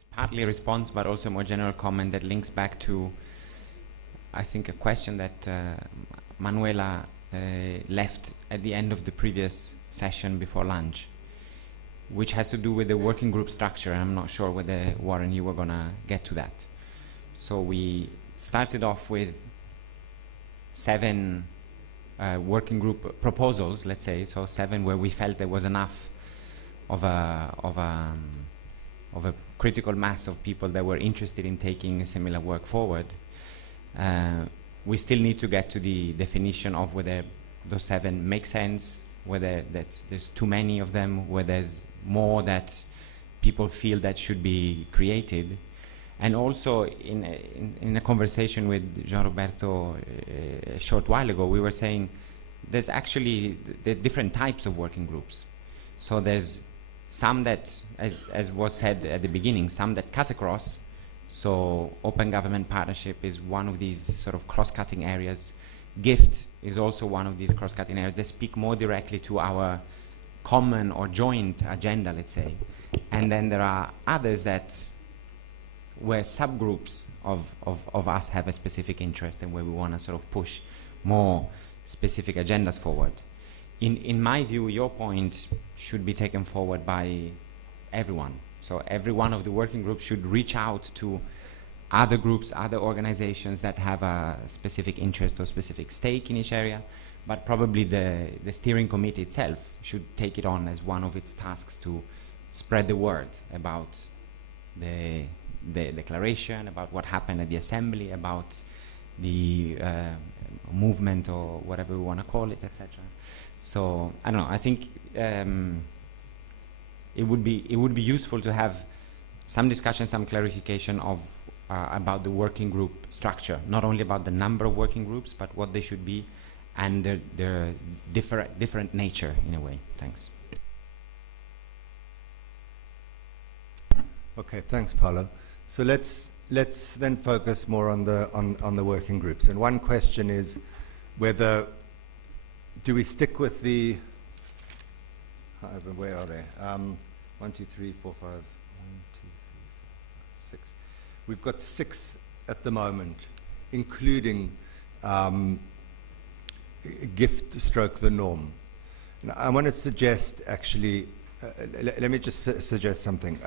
it's partly a response, but also a more general comment that links back to, I think, a question that Manuela left at the end of the previous session before lunch, which has to do with the working group structure. And I'm not sure whether, Warren, you were going to get to that. So we started off with 7 working group proposals, let's say, so 7 where we felt there was enough of a critical mass of people that were interested in taking similar work forward. We still need to get to the definition of whether those 7 make sense, whether there's too many of them, whether there's more that people feel that should be created. And also in a conversation with Jean Roberto a short while ago, we were saying there's actually the different types of working groups. So there's some that, as was said at the beginning, some that cut across. So open government partnership is one of these sort of cross-cutting areas. GIFT is also one of these cross-cutting areas. They speak more directly to our common or joint agenda, let's say. And then there are others that where subgroups of us have a specific interest and where we want to sort of push more specific agendas forward. In my view, your point should be taken forward by everyone. So every one of the working groups should reach out to other groups, other organizations that have a specific interest or specific stake in each area, but probably the steering committee itself should take it on as one of its tasks to spread the word about the declaration, about what happened at the assembly, about the movement or whatever we want to call it, etc. So I don't know. I think it would be useful to have some discussion, some clarification of about the working group structure, not only about the number of working groups, but what they should be and their different nature in a way. Thanks. Okay, thanks, Paolo. So let's then focus more on the working groups. And one question is whether do we stick with the where are they? 1, 2, 3, 4, 5. 1, 2, 3, 4, 5, 6. We've got 6 at the moment, including GIFT stroke the norm. And I want to suggest actually. Let me just suggest something.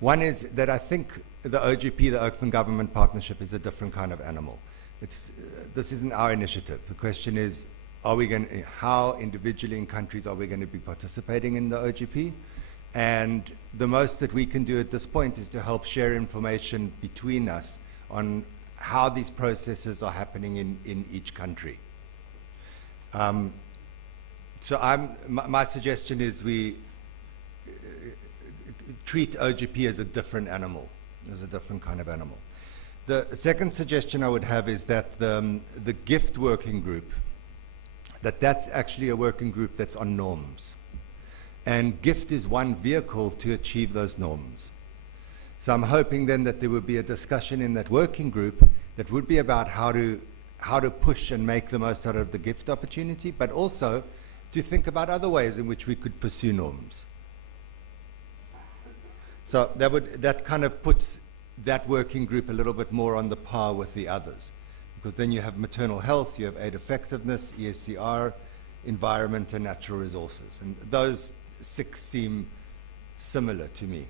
One is that I think the OGP, the Open Government Partnership, is a different kind of animal. This isn't our initiative. The question is, how individually in countries are we going to be participating in the OGP? And the most that we can do at this point is to help share information between us on how these processes are happening in each country. So my suggestion is we treat OGP as a different animal, as a different kind of animal. The second suggestion I would have is that the GIFT working group, that's actually a working group that's on norms. And GIFT is one vehicle to achieve those norms. So I'm hoping then that there would be a discussion in that working group that would be about how to push and make the most out of the GIFT opportunity, but also to think about other ways in which we could pursue norms. So that kind of puts that working group a little bit more on the par with the others, because then you have maternal health, you have aid effectiveness, ESCR, environment, and natural resources. And those 6 seem similar to me.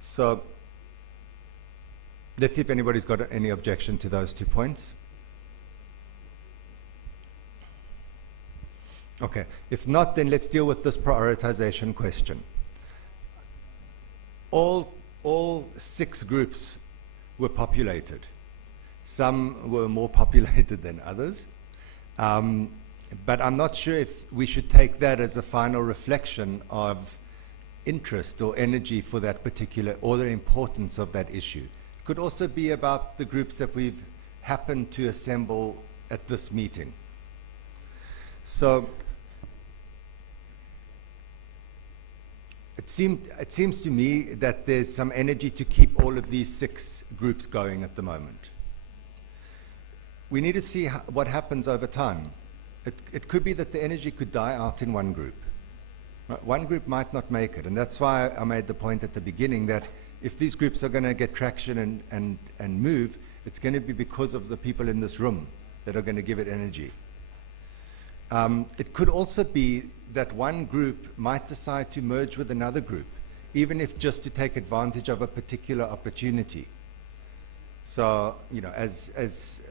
So let's see if anybody's got any objection to those 2 points. Okay, if not, then let's deal with this prioritization question. All 6 groups were populated. Some were more populated than others. But I'm not sure if we should take that as a final reflection of interest or energy for that particular, or the importance of that issue. It could also be about the groups that we've happened to assemble at this meeting. So it seems to me that there's some energy to keep all of these 6 groups going at the moment. We need to see what happens over time. It could be that the energy could die out in one group. One group might not make it, and that's why I made the point at the beginning that if these groups are going to get traction and move, it's going to be because of the people in this room that are going to give it energy. It could also be that one group might decide to merge with another group, even if just to take advantage of a particular opportunity. So, you know, as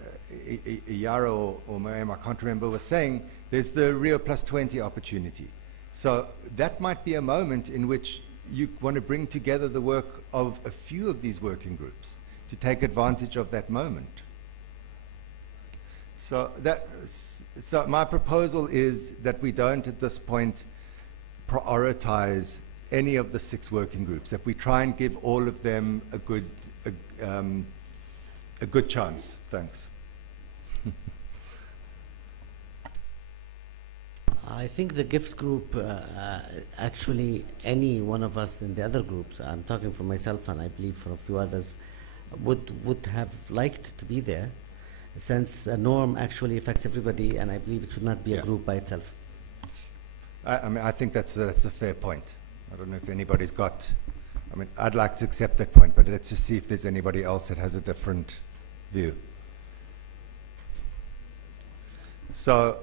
Yara or Moreno, I can't remember, was saying, there's the Rio Plus 20 opportunity. So that might be a moment in which you want to bring together the work of a few of these working groups to take advantage of that moment. So my proposal is that we don't at this point prioritize any of the 6 working groups, that we try and give all of them a good chance. Thanks. I think the gifts group, actually any one of us in the other groups, I'm talking for myself and I believe for a few others, would have liked to be there, since the norm actually affects everybody, and I believe it should not be a group by itself. I mean, I think that's a fair point. I don't know if anybody's got, I mean, I'd like to accept that point, but let's just see if there's anybody else that has a different view. So,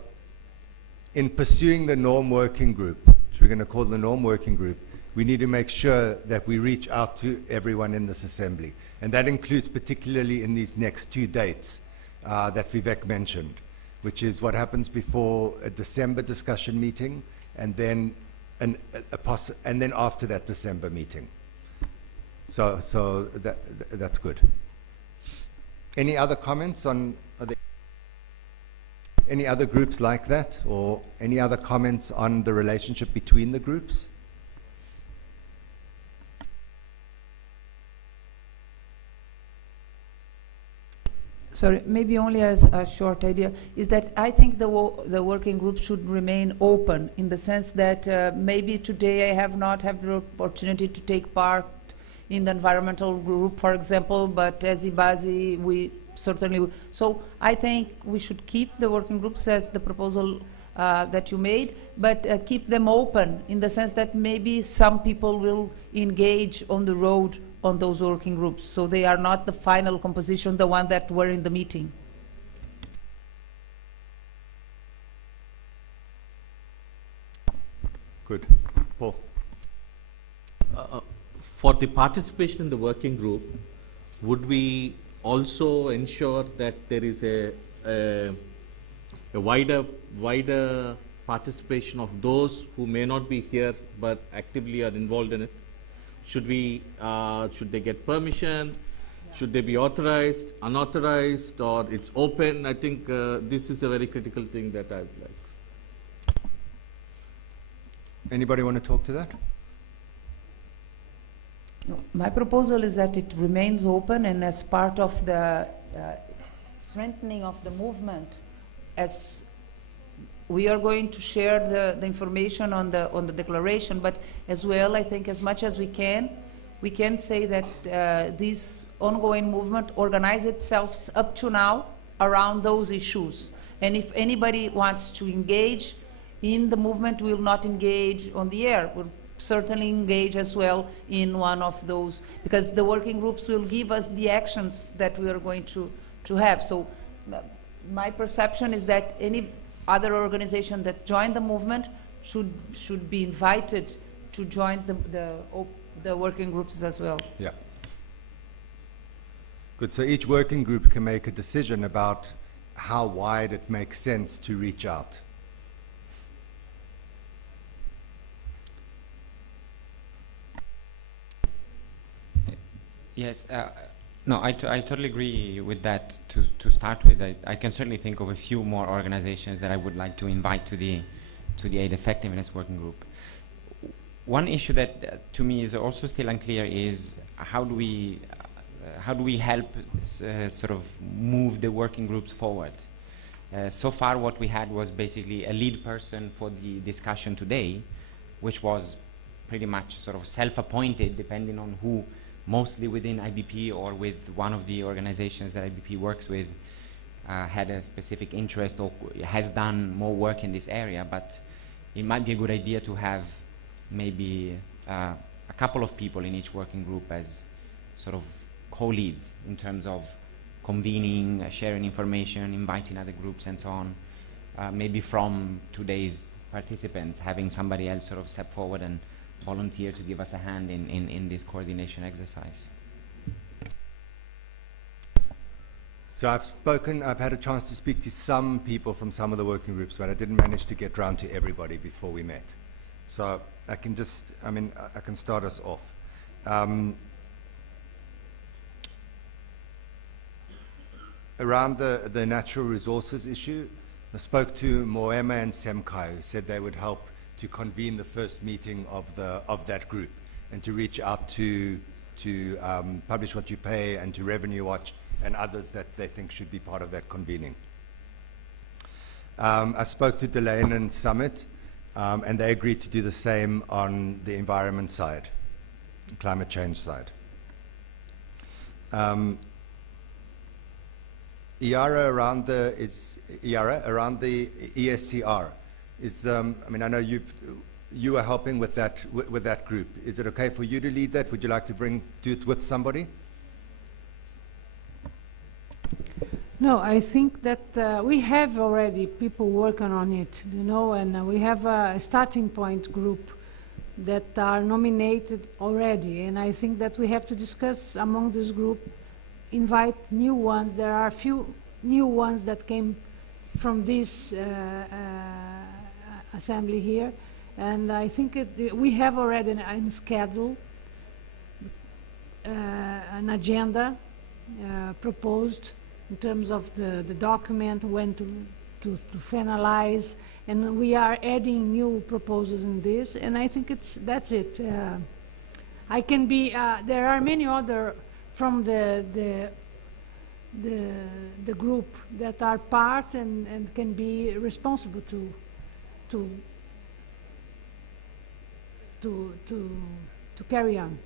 in pursuing the norm working group, which we're going to call the norm working group, we need to make sure that we reach out to everyone in this assembly. And that includes particularly in these next 2 dates that Vivek mentioned, which is what happens before a December discussion meeting and then and then after that December meeting. So that's good. Any other comments on any other groups like that, or any other comments on the relationship between the groups? Sorry, maybe only as a short idea, is that I think the working group should remain open, in the sense that maybe today I have not had the opportunity to take part in the environmental group, for example, but as Ibazi, we certainly. So I think we should keep the working groups as the proposal that you made, but keep them open, in the sense that maybe some people will engage on the road on those working groups, so they are not the final composition, the one that were in the meeting. Good. Paul? For the participation in the working group, would we also ensure that there is a wider participation of those who may not be here but actively are involved in it? Should we, should they get permission? Yeah. Should they be authorized, unauthorized, or it's open? I think this is a very critical thing that I'd like. Anybody want to talk to that? No, my proposal is that it remains open, and as part of the strengthening of the movement, as we are going to share the information on the declaration, but as well, I think as much as we can say that this ongoing movement organizes itself up to now around those issues. And if anybody wants to engage in the movement, will not engage on the air. We'll certainly engage as well in one of those, because the working groups will give us the actions that we are going to have. So my perception is that any other organization that joined the movement should be invited to join the working groups as well. Yeah. Good. So each working group can make a decision about how wide it makes sense to reach out. Yes. No, I totally agree with that. To start with, I can certainly think of a few more organizations that I would like to invite to the aid effectiveness working group. One issue that to me is also still unclear is how do we help sort of move the working groups forward. So far, what we had was basically a lead person for the discussion today, which was pretty much sort of self-appointed, depending on who. Mostly within IBP or with one of the organizations that IBP works with, had a specific interest or has done more work in this area, but it might be a good idea to have maybe a couple of people in each working group as sort of co-leads in terms of convening, sharing information, inviting other groups and so on. Maybe from today's participants, having somebody else sort of step forward and volunteer to give us a hand in this coordination exercise. So I've had a chance to speak to some people from some of the working groups, but I didn't manage to get round to everybody before we met. So I can just, I can start us off. Around the natural resources issue, I spoke to Moema and Semkai, who said they would help to convene the first meeting of that group and to reach out to Publish What You Pay and to Revenue Watch and others that they think should be part of that convening. I spoke to Delane and Summit, and they agreed to do the same on the environment side, climate change side. IARA around the ESCR is I know you are helping with that group. Is it okay for you to lead that? Would you like to do it with somebody? No, I think that we have already people working on it, and we have a starting point group that are nominated already, and I think that we have to discuss among this group, invite new ones. There are a few new ones that came from this assembly here, and I think we have already an schedule, an agenda proposed in terms of the document, when to finalize, and we are adding new proposals in this, and I think that's it. I can be, there are many other from the group that are part and can be responsible to carry on.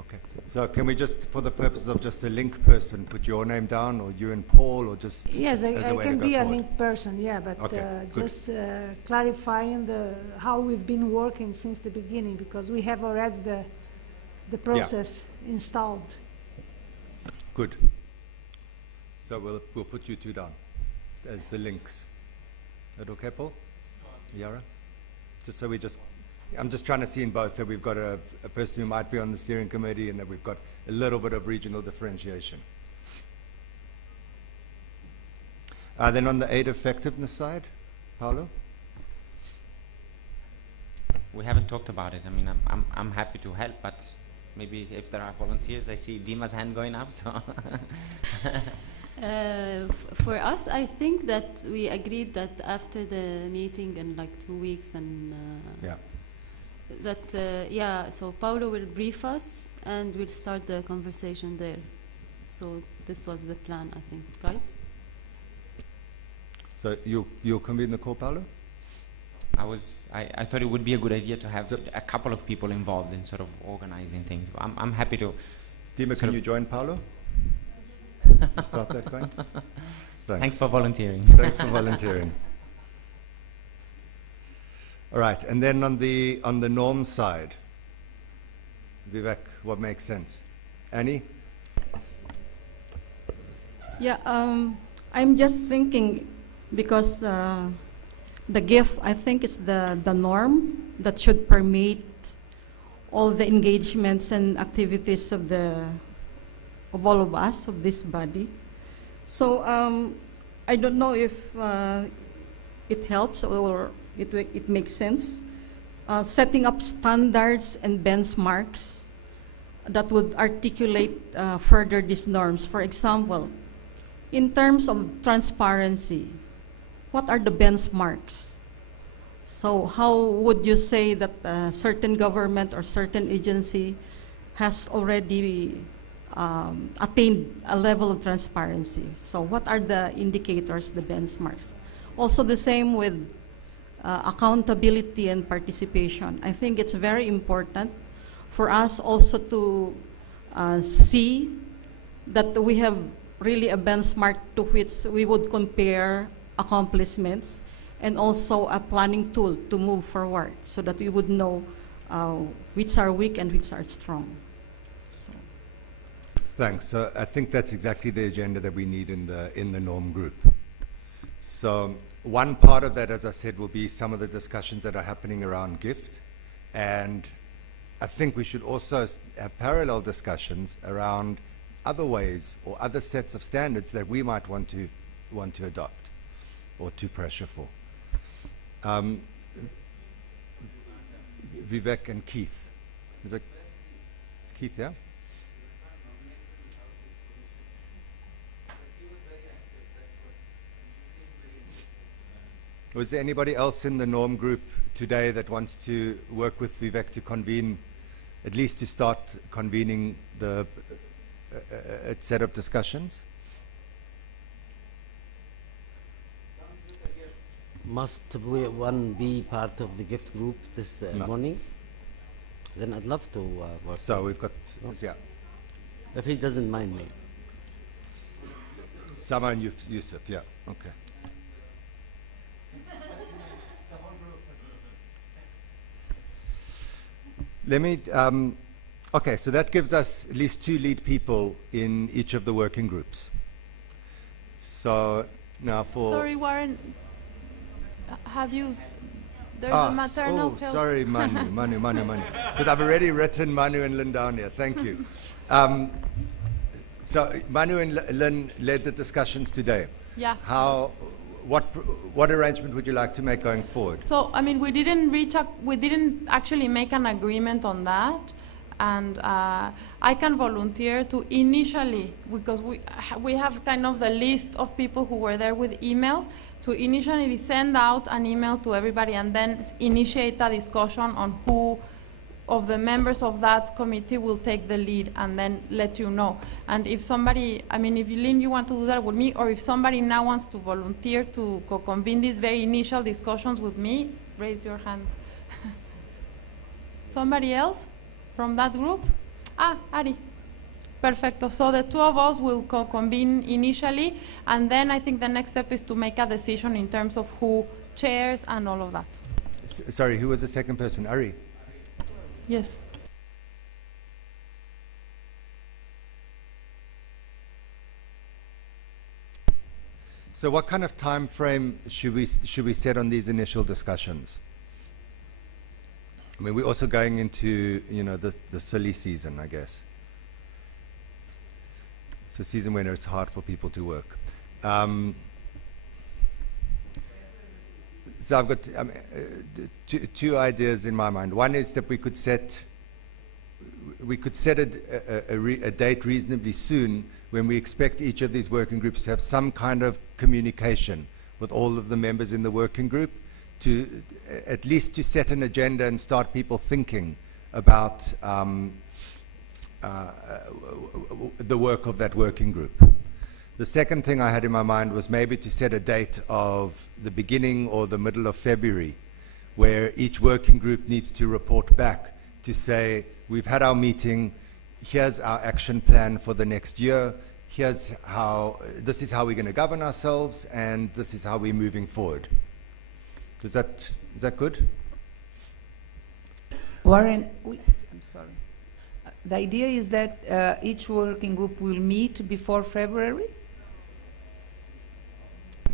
Okay. So can we just, for the purpose of just a link person, put your name down, or you and Paul, or just yes, I can be a link person, yeah, but okay, just clarifying how we've been working since the beginning, because we have already the process installed. Good. So we'll put you two down as the links. Is that okay, Paul? Yara? Just so I'm just trying to see in both that we've got a person who might be on the steering committee and that we've got a little bit of regional differentiation. Then on the aid effectiveness side, Paolo? We haven't talked about it. I'm happy to help, but maybe if there are volunteers, I see Dima's hand going up, so. For us, I think that we agreed that after the meeting in like 2 weeks and so Paulo will brief us and we'll start the conversation there. So this was the plan, I think, right? So you'll convene the call, Paulo? I thought it would be a good idea to have a couple of people involved in sort of organizing things. I'm happy to. Dima, can you join Paulo? Start that going? Thanks for volunteering. Thanks for volunteering. All right, and then on the norm side, Vivek, what makes sense? Annie? Yeah, I'm just thinking because the gift, I think, is the norm that should permeate all the engagements and activities of all of us, of this body. So I don't know if it helps or it makes sense. Setting up standards and benchmarks that would articulate further these norms. For example, in terms of transparency, what are the benchmarks? So how would you say that a certain government or certain agency has already attained a level of transparency? So what are the indicators, the benchmarks? Also the same with accountability and participation. I think it's very important for us also to see that we have really a benchmark to which we would compare accomplishments and also a planning tool to move forward so that we would know which are weak and which are strong. So. Thanks. So I think that's exactly the agenda that we need in the norm group. So one part of that, as I said, will be some of the discussions that are happening around gift, and I think we should also have parallel discussions around other ways or other sets of standards that we might want to adopt or to pressure for. Vivek and Keith. Is Keith here? Was there anybody else in the norm group today that wants to work with Vivek to convene, at least to start convening a set of discussions? Must one be part of the gift group this morning? Then I'd love to work. So we've got, yeah. If he doesn't mind me. Sama and Yusuf, yeah, okay. Let me, okay, so that gives us at least 2 lead people in each of the working groups. So now for... Sorry, Warren, have you, there's a maternal health... sorry, Manu, because I've already written Manu and Lynn down here, thank you. So Manu and Lynn led the discussions today. Yeah. What arrangement would you like to make going forward? So, I mean, we didn't actually make an agreement on that, and I can volunteer to initially, because we have kind of the list of people who were there with emails, to initially send out an email to everybody and then initiate a discussion on who of the members of that committee will take the lead, and then let you know. And if somebody, I mean, if Lynn, you want to do that with me, or if somebody now wants to volunteer to convene these very initial discussions with me, raise your hand. Somebody else from that group? Ari. Perfecto. So the 2 of us will convene initially, and then I think the next step is to make a decision in terms of who chairs and all of that. Sorry, who was the second person? Ari? Yes. So what kind of time frame should we set on these initial discussions? I mean, we're also going into, you know, the silly season, I guess. It's a season when it's hard for people to work. So I've got 2 ideas in my mind. One is that we could set a date reasonably soon when we expect each of these working groups to have some kind of communication with all of the members in the working group, to at least to set an agenda and start people thinking about the work of that working group. The second thing I had in my mind was maybe to set a date of the beginning or the middle of February, where each working group needs to report back to say, we've had our meeting, here's our action plan for the next year, this is how we're going to govern ourselves, and this is how we're moving forward. Is that good? Warren, I'm sorry. The idea is that each working group will meet before February?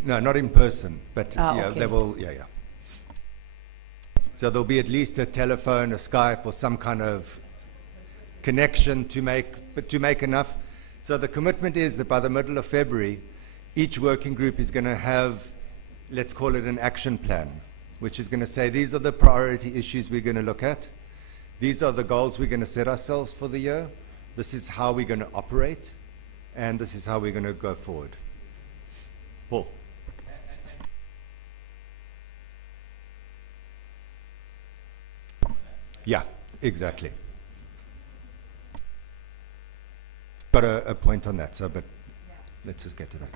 No, not in person, but yeah, okay. they will, yeah. So there'll be at least a telephone, a Skype, or some kind of connection to make enough. So the commitment is that by the middle of February, each working group is going to have, let's call it an action plan, which is going to say, these are the priority issues we're going to look at. These are the goals we're going to set ourselves for the year. This is how we're going to operate, and this is how we're going to go forward. Paul. Yeah, exactly. Got a point on that, so, but let's just get to that.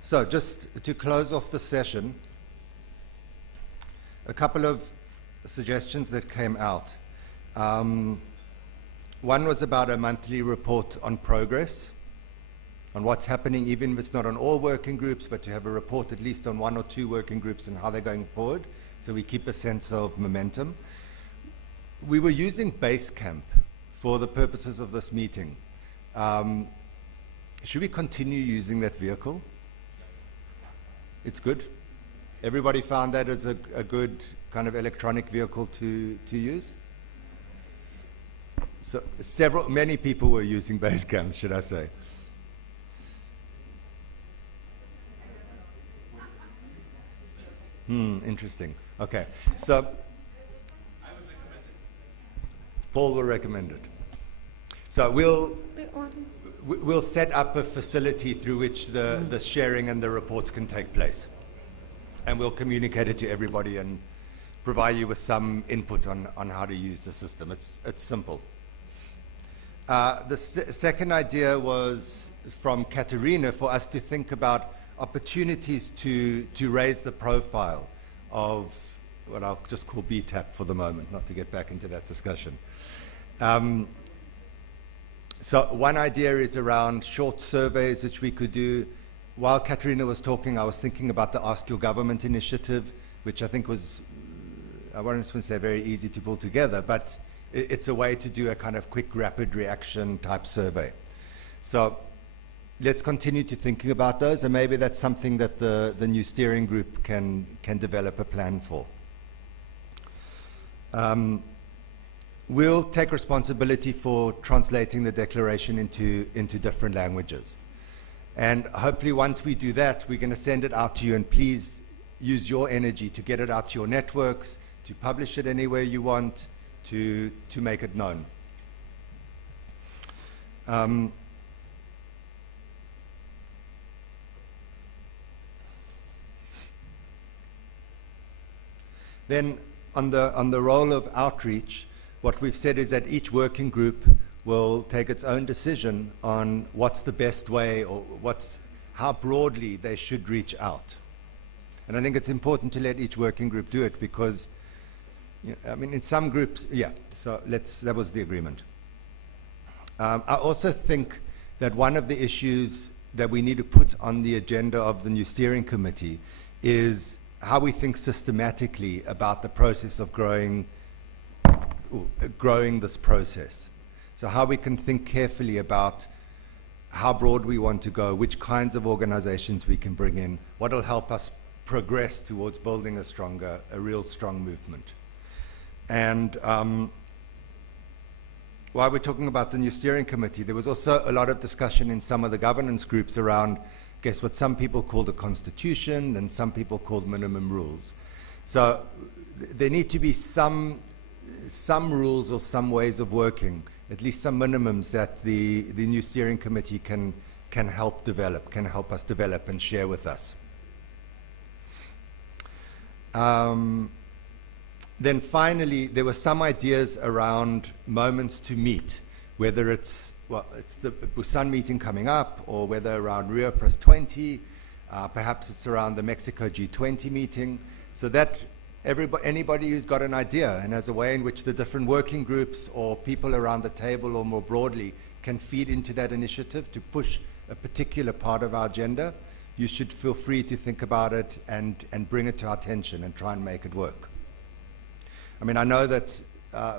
So just to close off the session, a couple of suggestions that came out. One was about a monthly report on progress, on what's happening, even if it's not on all working groups, but to have a report at least on 1 or 2 working groups and how they're going forward, so we keep a sense of momentum. We were using Basecamp for the purposes of this meeting. Should we continue using that vehicle? It's good. Everybody found that as a good kind of electronic vehicle to use? So many people were using Basecamp, should I say. Interesting. Okay, so Paul will recommend it. So we'll set up a facility through which the sharing and the reports can take place. And we'll communicate it to everybody and provide you with some input on how to use the system. It's simple. The second idea was from Katerina for us to think about opportunities to raise the profile of what I'll just call BTAP for the moment, not to get back into that discussion. So one idea is around short surveys which we could do. While Katerina was talking, I was thinking about the Ask Your Government initiative, which I think was, I won't say very easy to pull together, but it's a way to do a kind of quick, rapid reaction type survey. So let's continue to thinking about those, and maybe that's something that the new steering group can develop a plan for. We'll take responsibility for translating the declaration into different languages. And hopefully once we do that, we're going to send it out to you, and please use your energy to get it out to your networks, to publish it anywhere you want, to make it known. Then on the role of outreach, what we've said is that each working group will take its own decision on what's the best way or how broadly they should reach out. And I think it's important to let each working group do it because, I mean, in some groups, so that was the agreement. I also think that one of the issues that we need to put on the agenda of the new steering committee is how we think systematically about the process of growing this process. So how we can think carefully about how broad we want to go, which kinds of organizations we can bring in, what will help us progress towards building a real strong movement. And while we're talking about the new steering committee, there was also a lot of discussion in some of the governance groups around, guess what some people call the constitution and some people called minimum rules. So there need to be some rules or some ways of working, at least some minimums that the new steering committee can help us develop and share with us. Then finally, there were some ideas around moments to meet, whether it's the Busan meeting coming up, or whether around Rio +20, perhaps it's around the Mexico G20 meeting, so that anybody who's got an idea and has a way in which the different working groups or people around the table or more broadly can feed into that initiative to push a particular part of our agenda, you should feel free to think about it and bring it to our attention and try and make it work. I mean, I know that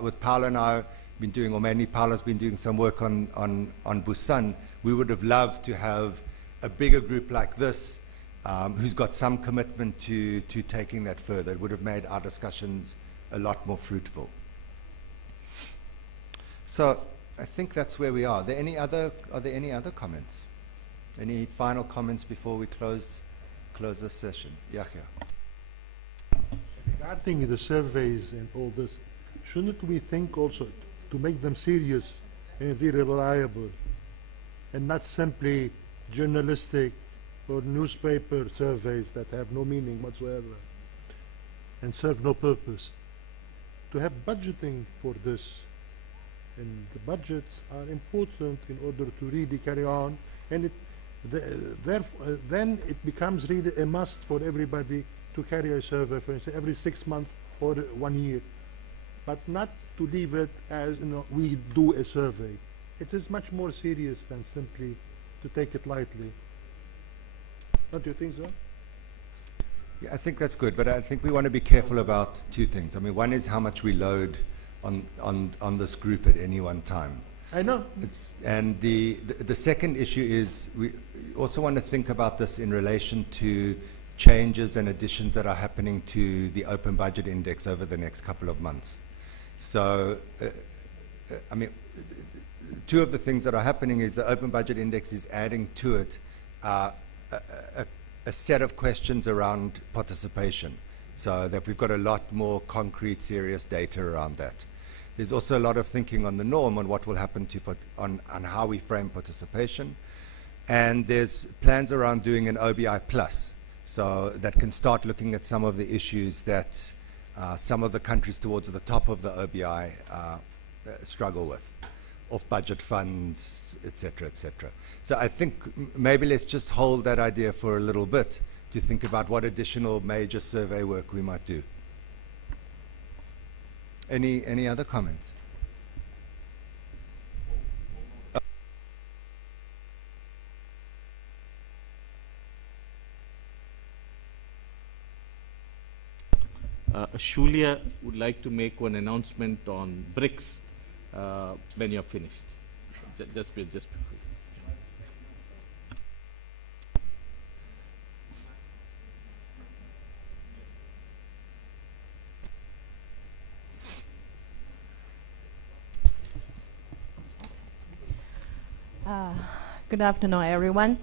with Paolo and I, been doing, or mainly Paolo's been doing some work on Busan. We would have loved to have a bigger group like this who's got some commitment to taking that further. It would have made our discussions a lot more fruitful. So I think that's where we are. Are there any other comments? Any final comments before we close this session? Yahya. Regarding the surveys and all this, shouldn't we think also to make them serious and really reliable and not simply journalistic or newspaper surveys that have no meaning whatsoever and serve no purpose? To have budgeting for this, and the budgets are important in order to really carry on, and then it becomes really a must for everybody to carry a survey, for instance, every 6 months or 1 year. but not to leave it as, we do a survey. It is much more serious than simply to take it lightly. Don't you think so? Yeah, I think that's good, but I think we want to be careful about two things. I mean, one is how much we load on this group at any one time. I know. And the second issue is we also want to think about this in relation to changes and additions that are happening to the Open Budget Index over the next couple of months. So, I mean, two of the things that are happening is the Open Budget Index is adding to it a set of questions around participation, so that we've got a lot more concrete, serious data around that. There's also a lot of thinking on the norm on what will happen to on how we frame participation. And there's plans around doing an OBI plus, so that can start looking at some of the issues that some of the countries towards the top of the OBI struggle with, off-budget funds, etc., etc. So I think maybe let's just hold that idea for a little bit to think about what additional major survey work we might do. Any other comments? Shulia would like to make one announcement on BRICS when you're finished. Just before. Good afternoon, everyone.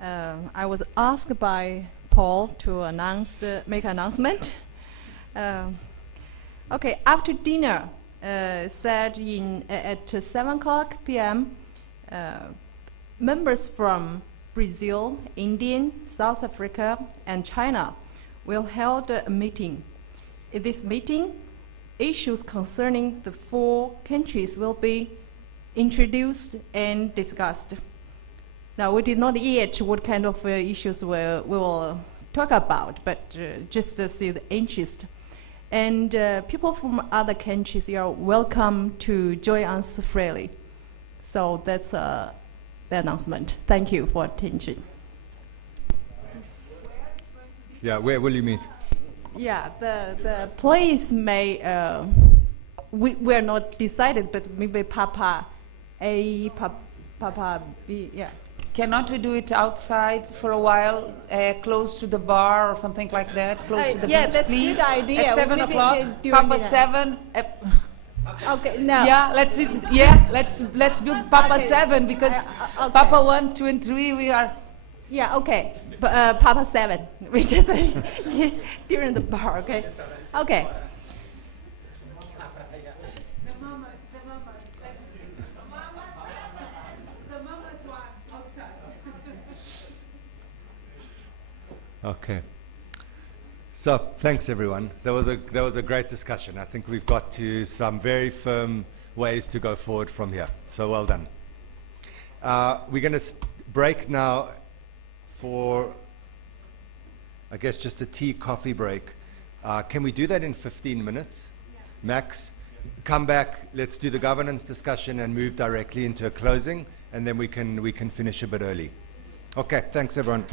I was asked by Paul to make an announcement. Okay, after dinner, said at 7:00 p.m., members from Brazil, India, South Africa, and China will hold a meeting. In this meeting, issues concerning the 4 countries will be introduced and discussed. Now, we did not yet what kind of issues we will talk about, but just to see the interest. And people from other countries are welcome to join us freely. So that's the announcement. Thank you for attention. Yeah, where will you meet? Yeah, the place may, we're not decided, but maybe Papa A, Papa B, yeah. Cannot we do it outside for a while, close to the bar or something like that? Close to the yeah, beach, that's please? good idea. At 7 o'clock, Papa 7. Okay, no. Yeah, let's build Papa Okay. 7 because Okay. Papa 1, 2, and 3 we are. Yeah, okay. Papa 7, which is during the bar, okay? Okay. Okay. So thanks everyone. There was a great discussion. I think we've got to some very firm ways to go forward from here. So well done. We're going to break now for, I guess, just a tea coffee break. Can we do that in 15 minutes? Yeah. Max, come back. Let's do the governance discussion and move directly into a closing, and then we can finish a bit early. Okay. Thanks everyone.